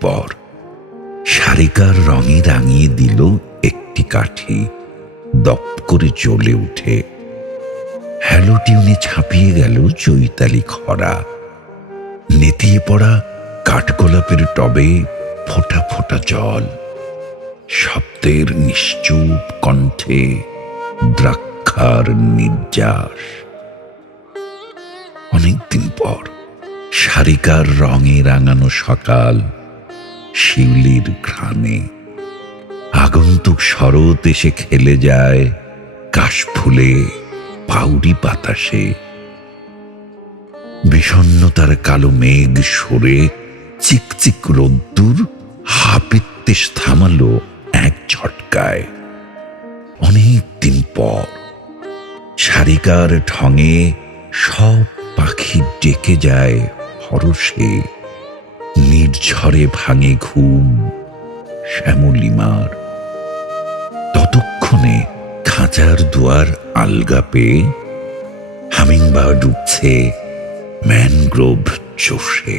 পর শারিকার রঙে রাঙিয়ে দিল একটি কাঠি, দপ করে জ্বলে উঠে। হ্যালো টিউনে ছাপিয়ে গেল চৈতালি খরা। নেতিয়ে পড়া কাঠগোলাপের টবে ফোঁটা ফোঁটা জল, শব্দের নিশ্চুপ কণ্ঠে দ্রাক্ষার নির্যাস। অনেকদিন পর শারিকার রঙে রাঙানো সকাল, শিউলির ঘ্রাণে। আগন্তুক শরৎ এসে খেলে যায় কাশফুলে, পাউরি বাতাসে। বিষণ্ণতার কালো মেঘ সরে চিকচিক রোদ্দুর হাপিত্যেশ থামালো এক ঝটকায়। অনেকদিন পর শারিকার ঢঙে সব পাখি ডেকে যায় হরষে। নির্ঝরে ভাঙে ঘুম শ্যামলিমার। ততক্ষণে খাঁচার দুয়ার আলগা পেয়ে হামিংবার্ড উঠছে ম্যানগ্রোভ চষে।